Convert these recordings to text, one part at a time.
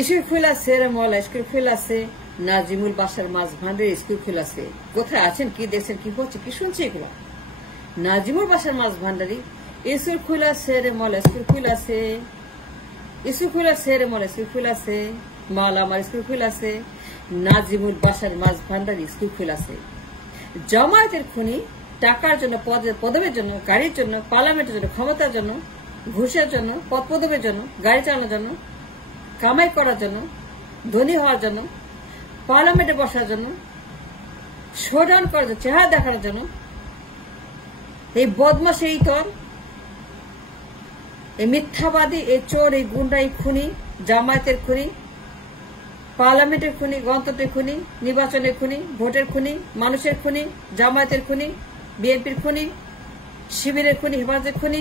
School খুলেছে, মহল্লা school খুলেছে, নাজিমুল বাসার মাছ ভান্ডারি স্কুল খুলেছে। কোথায় আছেন, কি দেখছেন, কি হচ্ছে, কি শুনছে এগুলো? নাজিমুল বাসার মাছ ভান্ডারি স্কুল খুলেছে, মহল্লা স্কুল খুলেছে, স্কুল খুলেছে, মহল্লা স্কুল খুলেছে, মাল আমার স্কুল খুলেছে, নাজিমুল বাসার মাছ ভান্ডারি স্কুল খুলেছে। জামায়াতের খুনি টাকার জন্য, পদবের জন্য, গাড়ির জন্য, পার্লামেন্টের জন্য, ক্ষমতার জন্য, ঘুষের জন্য, পদ পদবের জন্য, গাড়ি চালানোর জন্য, কামাই করার জন্য, ধনী হওয়ার জন্য, পার্লামেন্টে বসার জন্য, শোডাউন করার জন্য, চেহারা দেখানোর জন্য এই বদমাশ, এই তর, এই মিথ্যাবাদী, এই চোর, এই গুন্ডা, এই খুনি, জামায়াতের খুনি, পার্লামেন্টের খুনি, গণতন্ত্রের খুনি, নির্বাচনের খুনি, ভোটের খুনি, মানুষের খুনি, জামায়াতের খুনি, বিএনপির খুনি, শিবিরের খুনি, হেফাজতের খুনি,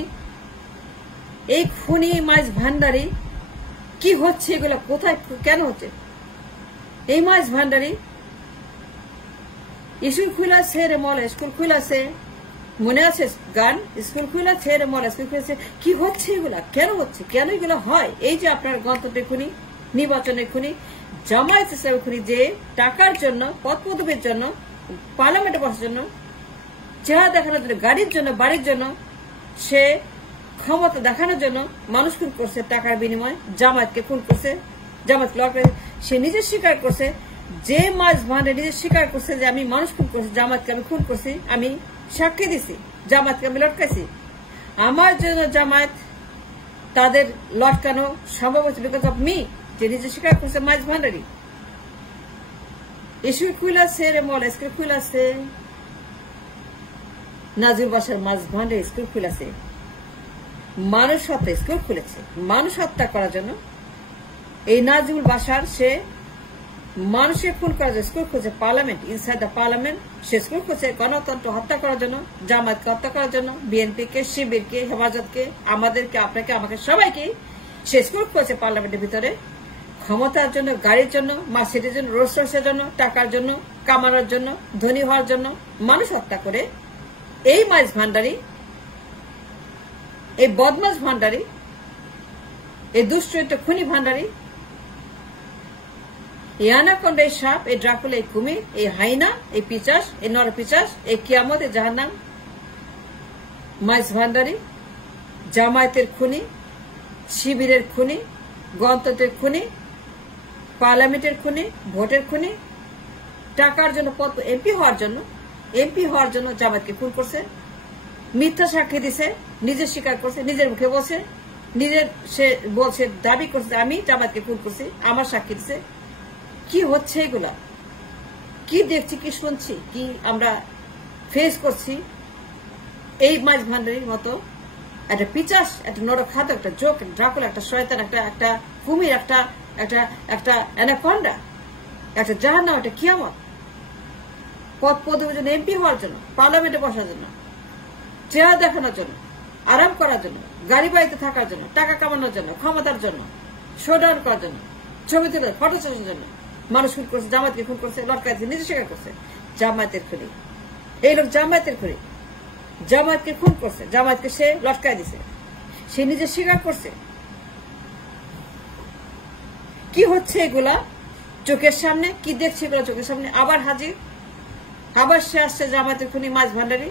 এই খুনি মাছ ভান্ডারি কি হচ্ছে এগুলো, কোথায় কেন হচ্ছে? এই মাছ ভান্ডারি স্কুল খুলেছে রে মহল্লা স্কুল খুলেছে, মনে আছে গান? স্কুল খুলেছে রে মহল্লা স্কুল খুলেছে। কি হচ্ছে এগুলা, কেন হচ্ছে, কেন এগুলো হয়? এই যে আপনার গণতন্ত্রের খুনি, নির্বাচনের খুনি, জামায়াত ইসলামের খুনি, যে টাকার জন্য, পদ পদবীর জন্য, পার্লামেন্টে বসার জন্য, চেহারা দেখানোর জন্য, গাড়ির জন্য, বাড়ির জন্য, সে ক্ষমতা দেখানোর জন্য মানুষ খুন করছে টাকার বিনিময়ে, জামায়াতকে খুন করছে, জামায়াত সে নিজে স্বীকার করছে, যে মাছ ভান্ডারি নিজে স্বীকার করছে যে আমি মানুষ খুন করছি, জামায়াতকে আমি খুন করছি, আমি সাক্ষী দিছি, জামায়াতকে আমি লটকাইছি। আমার জন্য জামায়াত তাদের লটকানো সম্ভব হচ্ছে বিকজ অফ মি, যে নিজে স্বীকার করছে মাছ ভান্ডারি। স্কুল খুলেছে রে মহল্লা স্কুল খুলেছে, নাজির বাসার মাছ ভান্ডারি স্কুল খুলেছে, মানুষ হত্যা স্কুল খুলেছে, মানুষ হত্যা করার জন্য। এই নাজিমুল বাসার সে মানুষের খুন করার জন্য স্কুল খুলছে, parliament, inside the parliament say school খুলছে, গণতন্ত্র হত্যা করার জন্য, জামায়াতকে হত্যা করার জন্য, বিএনপিকে, শিবিরকে, হেফাজতকে, আমাদেরকে, আপনাকে, আমাকে, সবাইকে সে স্কুল খুলছে পার্লামেন্টের ভিতরে, ক্ষমতার জন্য, গাড়ির জন্য, মার্সিডিজের জন্য, রোলস রয়েসের জন্য, টাকার জন্য, কামানোর জন্য, ধনী হওয়ার জন্য মানুষ হত্যা করে। এই মাছ ভান্ডারি, এই বদমাস ভান্ডারি, এই দুশ্চরিত্র খুনি ভান্ডারি, এই অ্যানাকোন্ডা, এই সাপ, এই ড্রাকুলা, এই কুমির, এই হাইনা, এই পিচাস, এই নরপিচাস, এই কিয়ামত, এই জাহান্নাম, মাছ ভান্ডারি, জামায়াতের খুনি, শিবিরের খুনি, গণতন্ত্রের খুনি, পার্লামেন্টের খুনি, ভোটের খুনি, টাকার জন্য, এমপি হওয়ার জন্য জামায়াতকে খুন করছে, মিথ্যা সাক্ষী দিছে, নিজে স্বীকার করছে, নিজের মুখে বলছে, নিজের সে বলছে, দাবি করছে আমি জামায়াতকে খুন করছি, আমার সাক্ষী দিছে। কি হচ্ছে এগুলা, কি দেখছি, কি শুনছি, কি আমরা ফেস করছি? এই মাছ ভান্ডারির মতো একটা পিচাস, একটা নরখাদ্য, একটা জোক, ড্রাকুলা, একটা শয়তান, একটা কুমির, একটা অ্যানাকোন্ডা, একটা জাহান্নাম, একটা কিয়ামত, পদ পদবীর জন্য, এমপি হওয়ার জন্য, পার্লামেন্টে বসার জন্য, চেহারা দেখানোর জন্য, আরাম করার জন্য, গাড়ি বাড়িতে থাকার জন্য, টাকা কামানোর জন্য, ক্ষমতার জন্য, শোডাউন করার জন্য, ছবি তুলে ফটো চাষের জন্য মানুষ খুন করছে, জামায়াতকে খুন করছে, লটকাইছে, নিজে স্বীকার করছে। জামায়াতের খুনি, এই লোক জামায়াতের খুনি, জামায়াতকে খুন করছে, জামায়াতকে সে লটকাই দিছে, সে নিজে স্বীকার করছে। কি হচ্ছে এগুলা চোখের সামনে, কি দেখছে এগুলা চোখের সামনে? আবার হাজির, আবার সে আসছে জামায়াতের খুনি মাছ ভান্ডারি,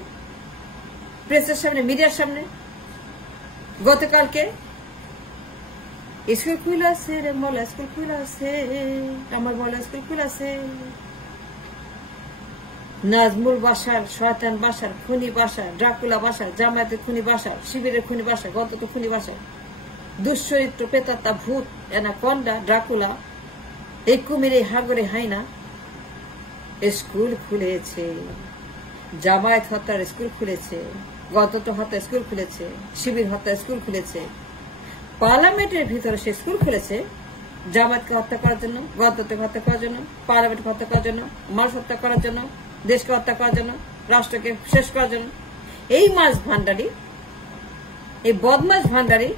প্রেসের সামনে, মিডিয়ার সামনে। গতকালকে স্কুল খুলেছে রে মহল্লা স্কুল খুলেছে, আমার মহল্লা স্কুল খুলেছে, নাজমুল বাসার, শয়তান বাসার, খুনি বাসার, ড্রাকুলা বাসার, জামায়াতের খুনি বাসার, শিবিরের খুনি বাসার, গণতন্ত্র খুনি বাসার, দুশ্চরিত্র, পেতাত্তা, ভূত, অ্যানাকোন্ডা, ড্রাকুলা, এই কুমির, এই হাগরে, হাইনা স্কুল খুলেছে, জামায়াত হত্যার স্কুল খুলেছে, গণতন্ত্র হত্যা স্কুল খুলেছে, শিবির হত্যা স্কুল খুলেছে, পার্লামেন্টের ভিতরে সে স্কুল খুলেছে, জামায়াতকে হত্যা করার জন্য, গণতন্ত্রকে হত্যা করার জন্য, পার্লামেন্টকে হত্যা করার জন্য, মানুষ হত্যা করার জন্য, দেশকে হত্যা করার জন্য, রাষ্ট্রকে শেষ করার জন্য। এই মাছ ভান্ডারি, এই বদমাস ভান্ডারি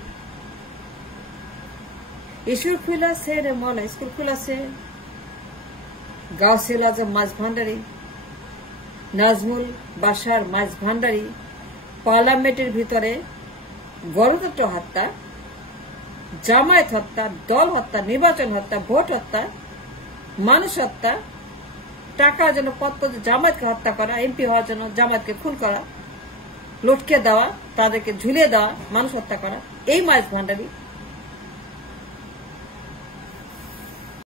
স্কুল খুলেছে রে মহল্লা স্কুল খুলেছে, গাউসুল আজম মাছ ভান্ডারি, নাজমুল বাসার মাছ ভান্ডারি, পার্লামেন্টের ভিতরে গণতন্ত্র হত্যা, জামায়াত হত্যা, দল হত্যা, নির্বাচন হত্যা, ভোট হত্যা, মানুষ হত্যা, টাকার জন্য পত্র জামায়াতকে হত্যা করা, এমপি হওয়ার জন্য জামায়াতকে খুন করা, লটকে দেওয়া, তাদেরকে ঝুলিয়ে দেওয়া, মানুষ হত্যা করা, এই মাইজ ভান্ডারী